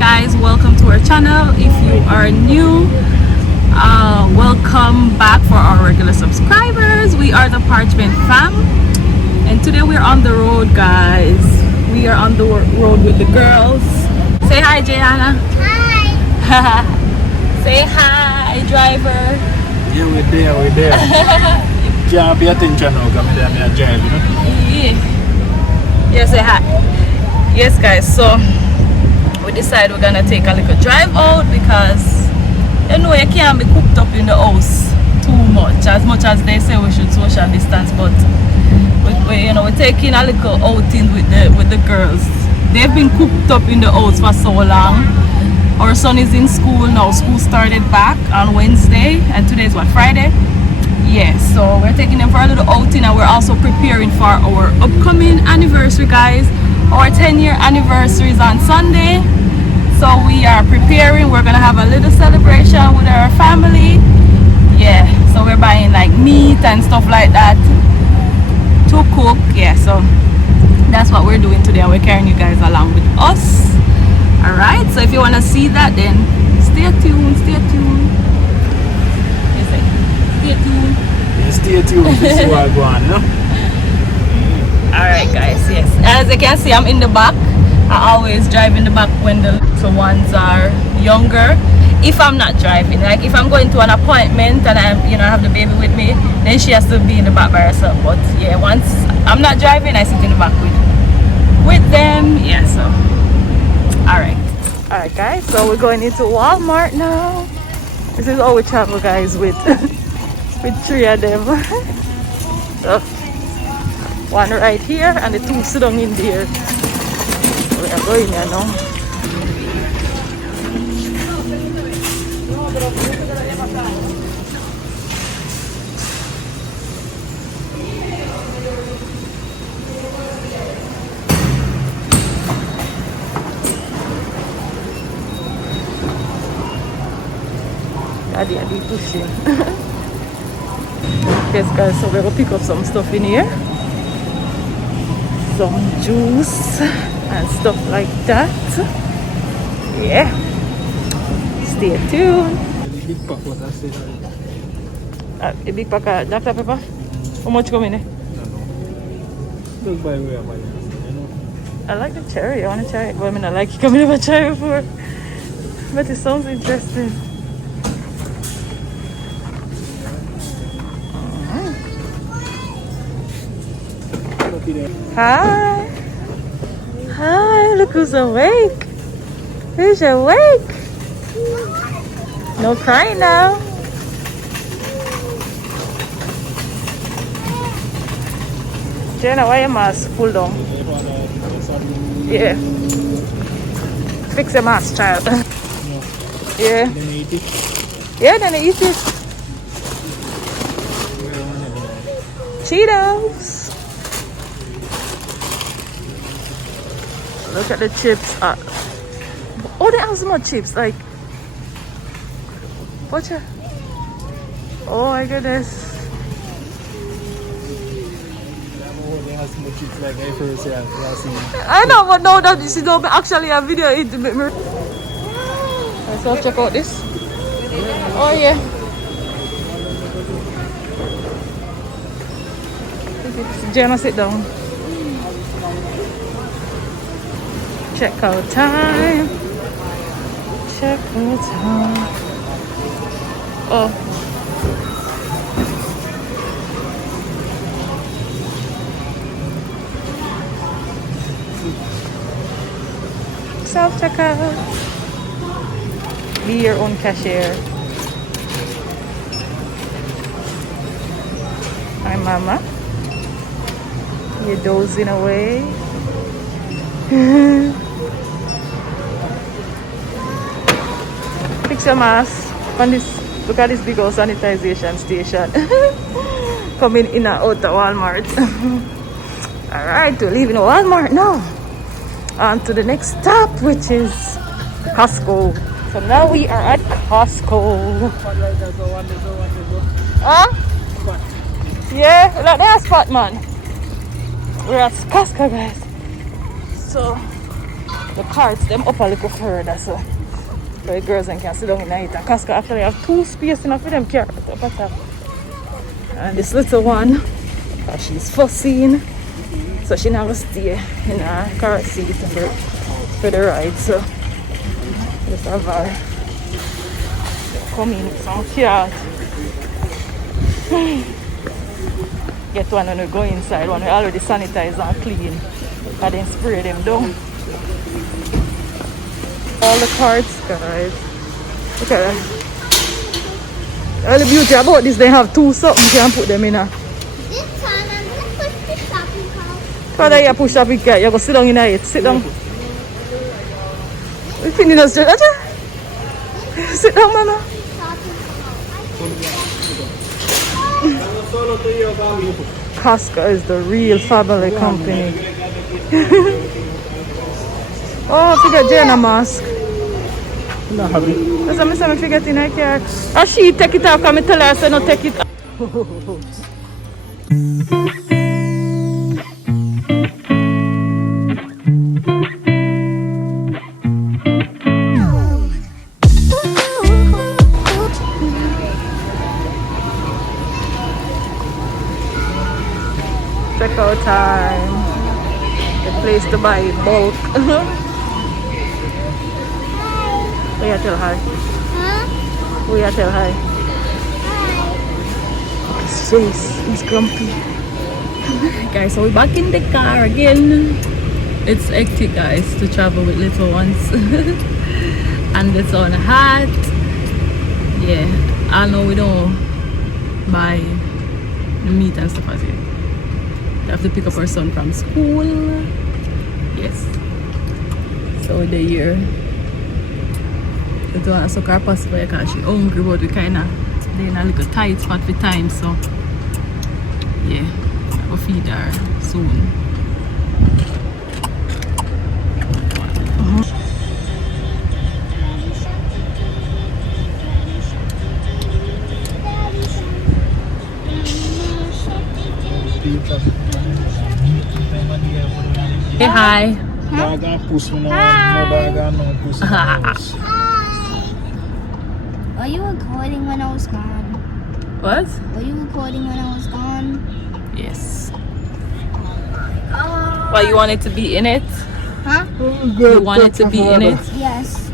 guys, welcome to our channel. If you are new, welcome back. For our regular subscribers, we are the Parchment fam, and today we're on the road, guys. We are on the road with the girls. Say hi, Jayana. Hi. Say hi, driver. Yeah, we're there. Can't pay attention now because I'm driving, you know? Yeah, say hi. Yes, guys, so we decided we're gonna take a little drive out because you know you can't be cooped up in the house too much as they say we should social distance, but we're taking a little outing with the girls. They've been cooped up in the house for so long. Our son is in school now. School started back on Wednesday and today is what, Friday? Yes, so we're taking them for a little outing, and we're also preparing for our upcoming anniversary, guys. Our 10-year anniversary is on Sunday, so we are preparing. We're gonna have a little celebration with our family. Yeah, so we're buying like meat and stuff like that to cook. Yeah, so that's what we're doing today, and we're carrying you guys along with us. All right, so if you want to see that, then stay tuned. Stay tuned. Yeah, stay tuned to see what's going on, you know? Alright, guys, yes. As you can see, I'm in the back. I always drive in the back when the little ones are younger. If I'm not driving, like if I'm going to an appointment and I have the baby with me, then she has to be in the back by herself. But yeah, once I'm not driving, I sit in the back with them. Yeah, so alright guys, so we're going into Walmart now. This is how we travel, guys, with three of them. So one right here and the two sit down in there. We are going here now. Daddy, I be pushing. Yes, guys, so we're gonna pick up some stuff in here. Some juice and stuff like that. Yeah, stay tuned. The big pack, what I said. A big pack of Dr. Pepper. How much come in there? No. Just buy where I buy it, you know? I like the cherry. I want a cherry. Well, I mean, I like it. I've never tried before, but it sounds interesting. Hi, look who's awake. Who's awake? No crying now. Jenna, why your mask pulled down? Yeah. Fix your mask, child. Yeah. Then you eat it? Yeah, then I eat it. Cheetos. Look at the chips. Oh, they have some more chips. Like, watch it. Oh my goodness. I know, but no, that she don't actually have video. So check out this. Oh yeah. Jenna, sit down. Check out time. Check out time. Oh. Self-checkout. Be your own cashier. Hi, Mama. You're dozing away. Fix your mask. On this, look at this big old sanitization station. Coming in and out of Walmart. Alright, we're leaving Walmart now. On to the next stop, which is Costco. So now we are at Costco. Huh? Yeah, look, there's spot, man. We're at Costco, guys. So the carts them up a little further so the girls can sit down in it. And Casca actually have 2 spaces enough for them carrots up at top. And this little one, she's fussing, so she never stay in her car seat for the ride. So just have her come in with some carrots. Get one when we go inside, one we already sanitize and clean, and then spray them down. All the carts, guys. Look at that. All the beauty about this, they have 2 something you can put them in. This time I'm going to push the shopping cart. Father, you push up it, you go sit down in it. Sit down. We finish the street. Sit down, mama. Casca is the real family company. Oh, I forgot Jenna mask. Not happy. That's what I'm forgetting I can't. Oh, she take it off, come and tell her so no take it off. Checkout time. The place to buy bulk. We are tell hi. Huh? We are tell hi. His face is grumpy. Guys, so we're back in the car again. It's hectic, guys, to travel with little ones. And it's on hot. Yeah, I know we don't buy the meat and stuff as yet. We have to pick up our son from school. Yes. So the year. We don't want to suck her possible because she's hungry, but we kind of in a little tight spot for time, so yeah, I'll feed her soon. Hey, hi. Are you recording when I was gone? What? Were you recording when I was gone? Yes. Well, you want it to be in it? Huh? You want it to be in it? Yes.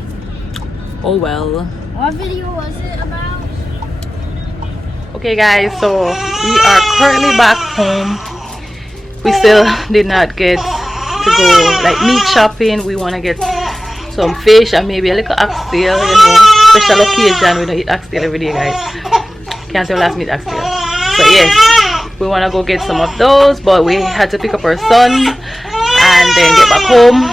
Oh well. What video was it about? Okay guys, so we are currently back home. We still did not get to go like meat shopping. We want to get some fish and maybe a little oxtail, you know. Special occasion, we don't eat oxtail every day, guys. Can't tell last meat oxtail. So yes, we want to go get some of those, but we had to pick up our son and then get back home.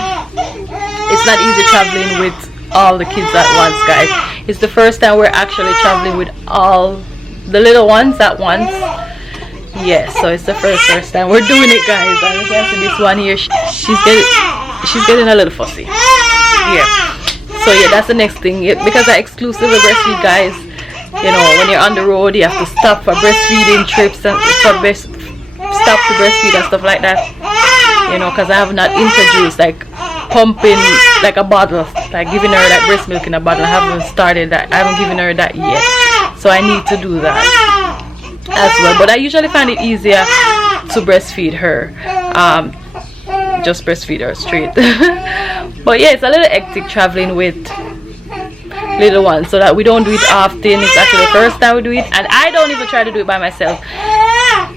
It's not easy traveling with all the kids at once, guys. It's the first time we're actually traveling with all the little ones at once. Yes, so it's the first time we're doing it, guys. And you can see this one here, she's getting a little fussy. Yeah. So yeah, that's the next thing. Because I exclusively breastfeed, guys. You know, when you're on the road, you have to stop for breastfeeding trips and stop to breastfeed and stuff like that. You know, because I have not introduced like pumping like a bottle, like giving her like breast milk in a bottle. I haven't started that. I haven't given her that yet. So I need to do that as well. But I usually find it easier to breastfeed her. Just breastfeed her straight. But yeah, it's a little hectic traveling with little ones, so that we don't do it often. It's actually the first time we do it, and I don't even try to do it by myself.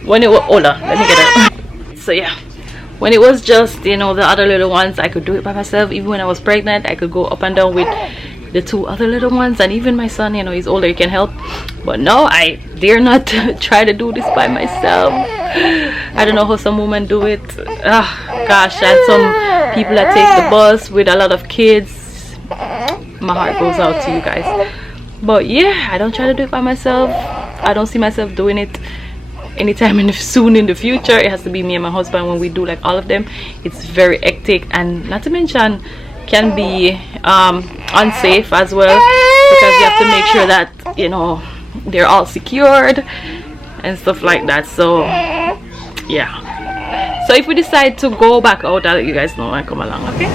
When it was, hold on, let me get her. So yeah, when it was just, you know, the other little ones, I could do it by myself. Even when I was pregnant, I could go up and down with the 2 other little ones, and even my son, you know, he's older, he can help. But no, I dare not try to do this by myself. I don't know how some women do it. Gosh, and some people that take the bus with a lot of kids. My heart goes out to you guys. But yeah, I don't try to do it by myself. I don't see myself doing it anytime soon in the future. It has to be me and my husband when we do like all of them. It's very hectic, and not to mention can be unsafe as well, because you have to make sure that, you know, they're all secured and stuff like that. So yeah, so if we decide to go back out, I'll let you guys know and come along. Okay.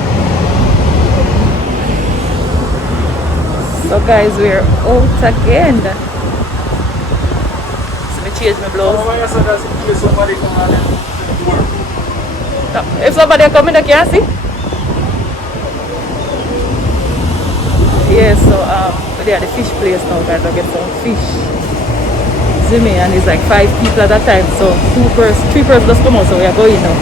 So guys, we're out again. So me change my blouse. If somebody come in, I can't see. Yeah, so we're at the fish place now, guys. I'll get some fish. See me, and it's like 5 people at that time. So 3 persons just come out, so we are going now.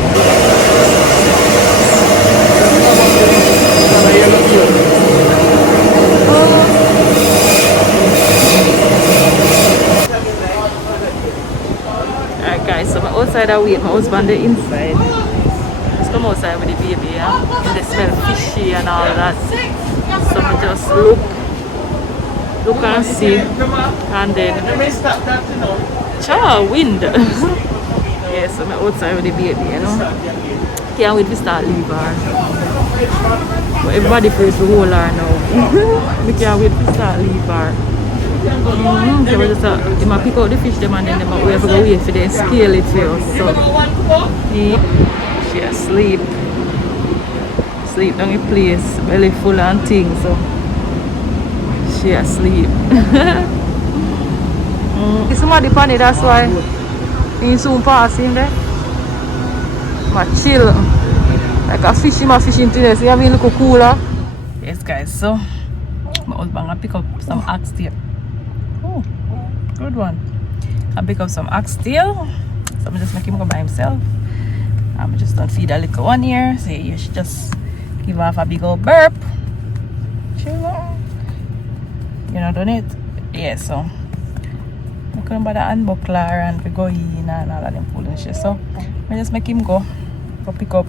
Alright guys, so I'm outside I wait, my husband is inside. Just come outside with the baby, yeah? And they smell fishy and all that. So I just look and see, and then wind. Yeah, so I'm outside with the baby, you know. Can't wait to start leave her. But everybody prays to hold her now. We can't wait to start leave her. So we just they might pick out the fish them, and then we have to go wait for them scale it for us. So yeah. She asleep. Sleep down the place, belly full and things, so she asleep. It's somebody funny, that's why you soon pass in there. But chill. Like a fish in my fishing today, see how me look cooler. Yes guys, so my husband gonna pick up some oxtail. Oh, good one. I pick up some oxtail. So I'm just making him go by himself. I'm just gonna feed a little one here. So you should just give off a big old burp. Chill out. You know, done it? Yeah, so I couldn't bother unbuckle her and we go in and all of them pulling shit. So I just make him go pick up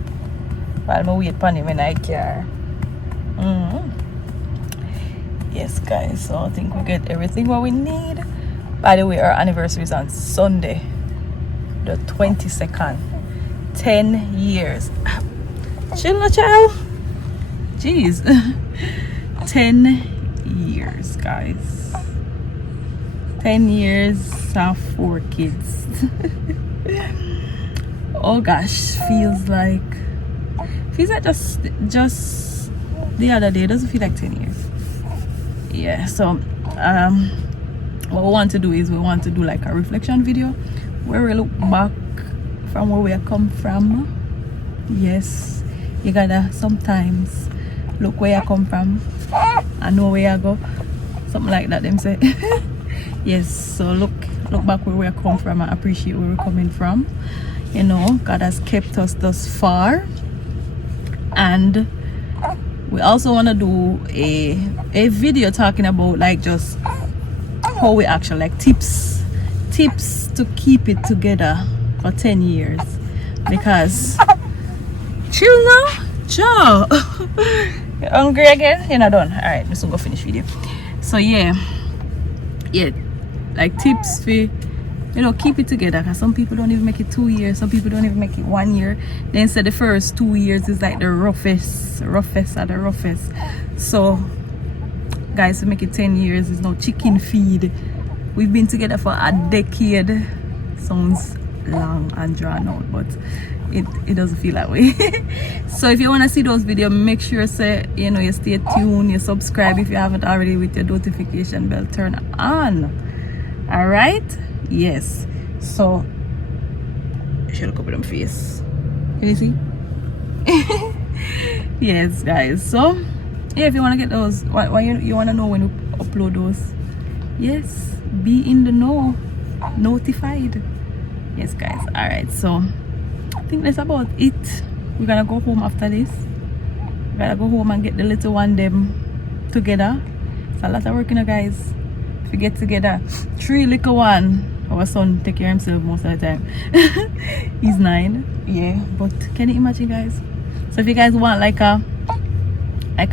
while I wait for him in I car. Yes guys, so I think we get everything what we need. By the way, our anniversary is on Sunday, the 22nd. 10 years. Chill no child. Jeez. 10 years guys. 10 years and 4 kids. Oh gosh, feels like just the other day. It doesn't feel like 10 years. Yeah, so what we want to do is we want to do like a reflection video where we look back from where we come from. Yes, you gotta sometimes look where you come from and know where you go, something like that them say. Yes, so look back where we come from and appreciate where we're coming from. You know, God has kept us thus far, and we also want to do a video talking about like just how we actually like tips to keep it together for 10 years, because chill now, Joe. You hungry again? You're not done. All right, let's go finish video. So yeah, like tips for, you know, keep it together, because some people don't even make it 2 years, some people don't even make it 1 year. Then said the first 2 years is like the roughest of the roughest. So guys, to make it 10 years is no chicken feed. We've been together for a decade. Sounds long and drawn out, but it doesn't feel that way. So if you want to see those videos, make sure say you stay tuned, you subscribe if you haven't already, with your notification bell turn on. All right, yes. So you should look up at them face. Can you see? Yes guys, so yeah, if you want to get those, why you want to know when you upload those, yes, be in the know, notified. Yes guys, all right, so I think that's about it. We're gonna go home after this. We gotta go home and get the little one them together. It's a lot of work, you know guys, if we get together. 3 little one. Our son take care of himself most of the time. He's 9, yeah, but can you imagine guys? So if you guys want like a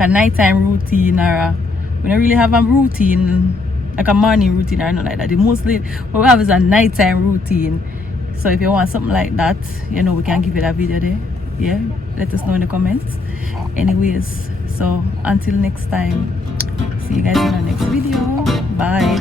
nighttime routine, or we don't really have a routine, like a morning routine or not like that. Mostly what we have is a nighttime routine. So if you want something like that, we can give you that video there. Yeah, let us know in the comments. Anyways, so until next time, see you guys in the next video. Bye.